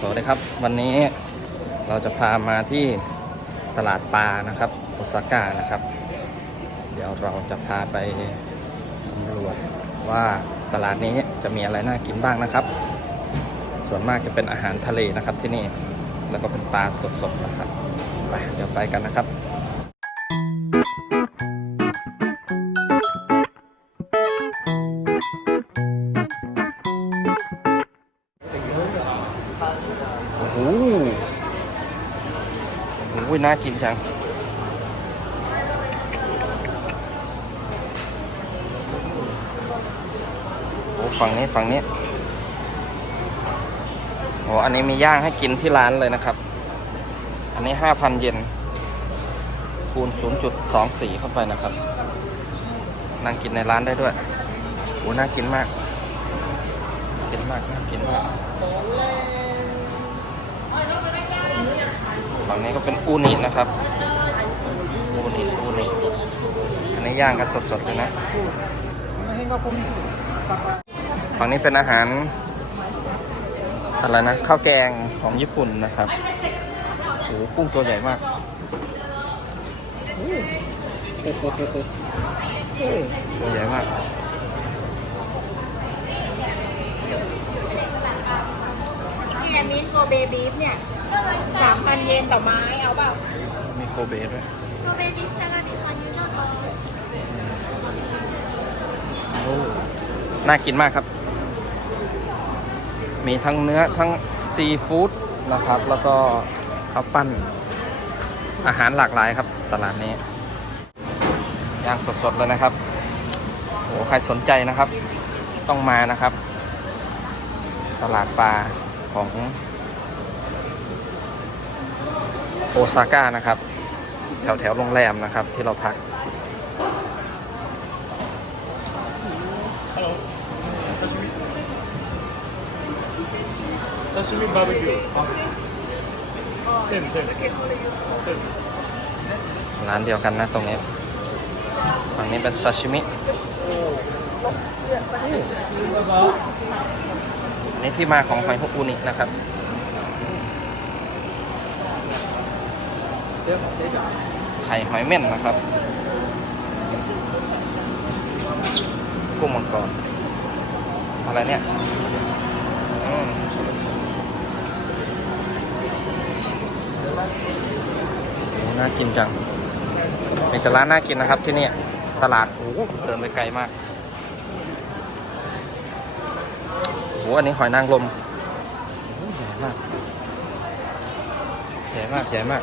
สวัสดีครับ วันนี้เราจะพามาที่ตลาดปลานะครับโอซาก้านะครับ เดี๋ยวเราจะพาไปสำรวจว่าตลาดนี้จะมีอะไรน่ากินบ้างนะครับ ส่วนมากจะเป็นอาหารทะเลนะครับที่นี่แล้วก็เป็นปลาสดๆนะครับไปเดี๋ยวไปกันนะครับ โอ้โหน่ากินจัง โอ้ฝั่งนี้ฝั่งนี้ โอ้อันนี้มีย่างให้กินที่ร้านเลยนะครับ อันนี้ห้าพันเยน คูณ 0.24 เข้าไปนะครับ นั่งกินในร้านได้ด้วย โอ้น่ากินมาก กินมากน่ากินมาก ฝั่งนี้ก็เป็นอูนินะครับอูนิอูนิอันนี้ย่างกันสดๆเลยนะฝั่งนี้เป็นอาหารอะไรนะข้าวแกงของญี่ปุ่นนะครับโอ้โหกุ้งตัวใหญ่มากตัวใหญ่มากนี่ไงมิ้นโกเบบีฟเนี่ย สามพันเยนต่อไม้เอาเปล่ามีโกเบด้วยโกเบบิซาลาดิคายูโนโตโอ้น่ากินมากครับ มีทั้งเนื้อทั้งซีฟู้ดนะครับ แล้วก็ข้าวปั้น อาหารหลากหลายครับ ตลาดนี้ย่างสดๆเลยนะครับโอ้ใครสนใจนะครับ ต้องมานะครับ ตลาดปลาของ โอซาก้านะครับ แถวแถวโรงแรมนะครับที่เราพักซาชิมิบาร์บีคิวเส้นเส้นร้านเดียวกันนะตรงนี้ฝั่งนี้เป็นซาชิมินี่ที่มาของหอยฮกุนินะครับ ไข่หอยเม่นนะครับกุ้งมังกรอะไรเนี่ยโอ้น่ากินจัง มีแต่ร้านน่ากินนะครับที่นี่ ตลาด โอ้โหเดินไปไกลมากโอ้อันนี้หอยนางรมใหญ่มากใหญ่มากใหญ่มาก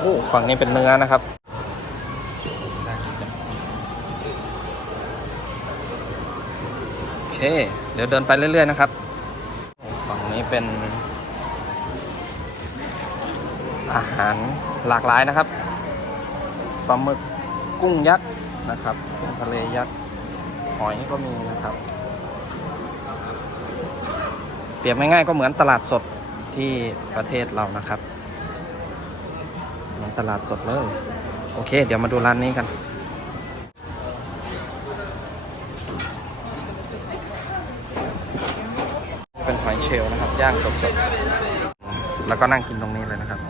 โอ้ฝั่งนี้เป็นเนื้อนะครับโอเค เดี๋ยวเดินไปเรื่อย ๆ นะครับ ฝั่งนี้เป็น อาหารหลากหลายนะครับปลาหมึกกุ้งยักษ์นะครับกุ้งทะเลยักษ์หอยก็มีนะครับ เปรียบง่ายๆก็เหมือนตลาดสดที่ประเทศเรานะครับ ตลาดสดเลย โอเค เดี๋ยวมาดูร้านนี้กัน เป็นหอยเชลล์นะครับ ย่างสดๆ แล้วก็นั่งกินตรงนี้เลยนะครับ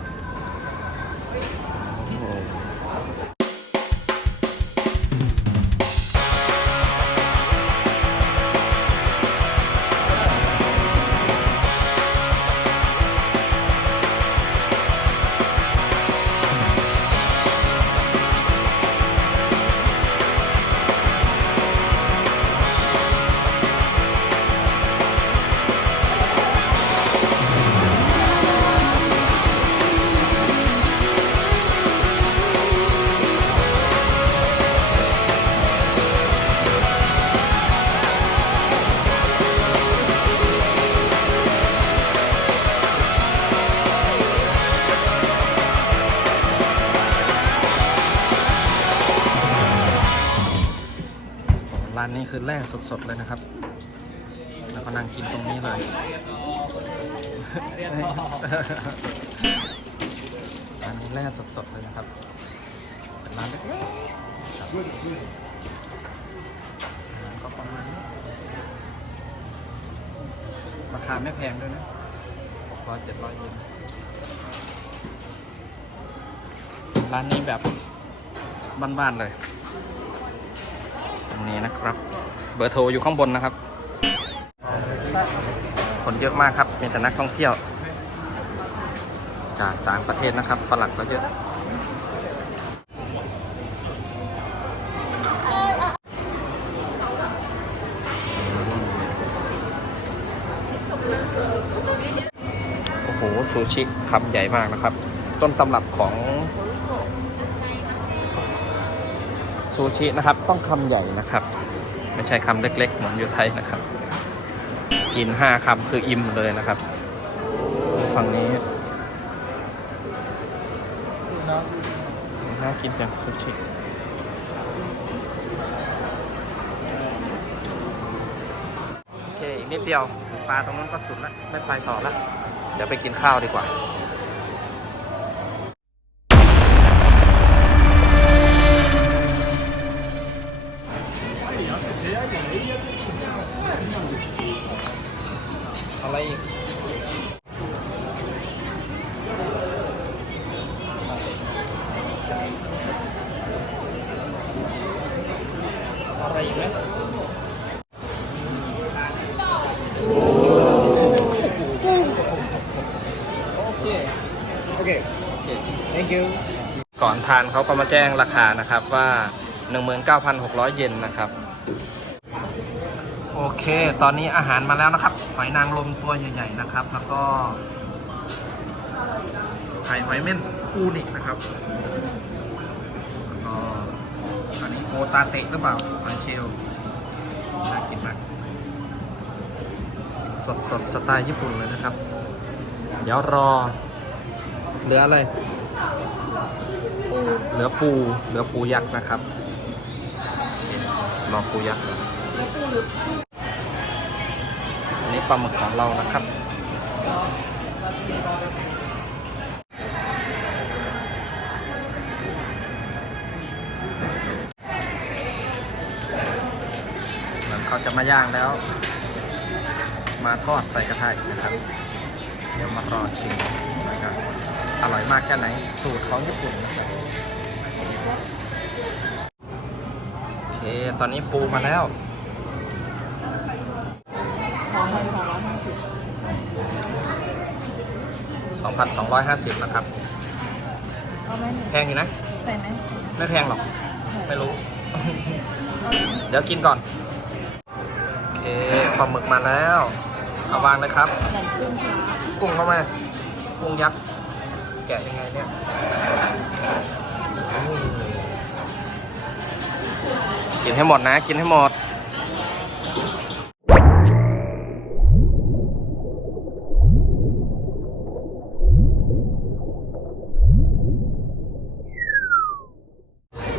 คือแร่สดๆเลยนะครับ แล้วก็นั่งกินตรงนี้เลย อันนี้แร่สดๆเลยนะครับเป็นร้านเล็กๆอาหารก็ประมาณนี้ราคาไม่แพงด้วยนะหกร้อยเจ็ดร้อยเยนร้านนี้แบบบ้านๆเลย นี้นะครับ เบอร์โทรอยู่ข้างบนนะครับ คนเยอะมากครับมีแต่นักท่องเที่ยว จากต่างประเทศนะครับฝรั่งก็เยอะโอ้โหซูชิคำใหญ่มากนะครับ ต้นตำรับของ ซูชินะครับ ต้องคำใหญ่นะครับ ไม่ใช่คำเล็กๆ เหมือนอยู่ไทยนะครับ กินห้าคำคืออิ่มเลยนะครับ ฝั่งนี้น่ากินจังซูชิโอเคอีกนิดเดียวปลาตรงนั้นก็สุดแล้วไม่ไปต่อแล้วเดี๋ยวไปกินข้าวดีกว่า ทานเขาก็มาแจ้งราคานะครับว่า 19,600 เยนนะครับ โอเค ตอนนี้อาหารมาแล้วนะครับ หอยนางรมตัวใหญ่ๆนะครับ แล้วก็ไข่หอยเม่นอูนินะครับแล้วก็อันนี้โอตาเตะหรือเปล่าหอยเชลน่ากินมากสดสดสไตล์ญี่ปุ่นเลยนะครับ เดี๋ยวรอเหลืออะไร เหลือปูเหลือปูยักษ์นะครับรองปูยักษ์อันนี้ปลาหมึกของเรานะครับเหมือนเขาจะมาย่างแล้ว มาทอดใส่กระทะนะครับ เดี๋ยวมารอชิมนะครับอร่อยมากแค่ไหนสูตรของญี่ปุ่นนะครับ โอเค ตอนนี้ปูมาแล้ว2,250นะครับ แพงอยู่นะ ใส่ไหมไม่แพงหรอก ไม่รู้ เดี๋ยวกินก่อน โอเคปลาหมึกมาแล้ว เอาวางเลยครับ กุ้งเข้ามา กุ้งยักษ์ แกะยังไงเนี่ย กินให้หมดนะ กินให้หมด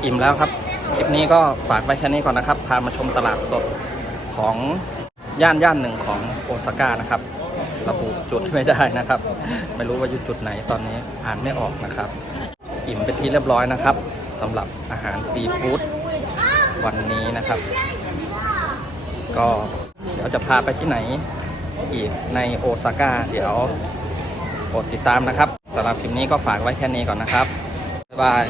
อิ่มแล้วครับ คลิปนี้ก็ฝากไว้แค่นี้ก่อนนะครับ พามาชมตลาดสดของย่านย่านหนึ่งของโอซาก้านะครับระบุจุดไม่ได้นะครับ ไม่รู้ว่าอยู่จุดไหนตอนนี้อ่านไม่ออกนะครับ อิ่มเป็นที่เรียบร้อยนะครับสำหรับอาหารซีฟู้ด วันนี้นะครับ ก็เดี๋ยวจะพาไปที่ไหนอีกในโอซาก้าเดี๋ยวกดติดตามนะครับสำหรับคลิปนี้ก็ฝากไว้แค่นี้ก่อนนะครับ บ๊ายบาย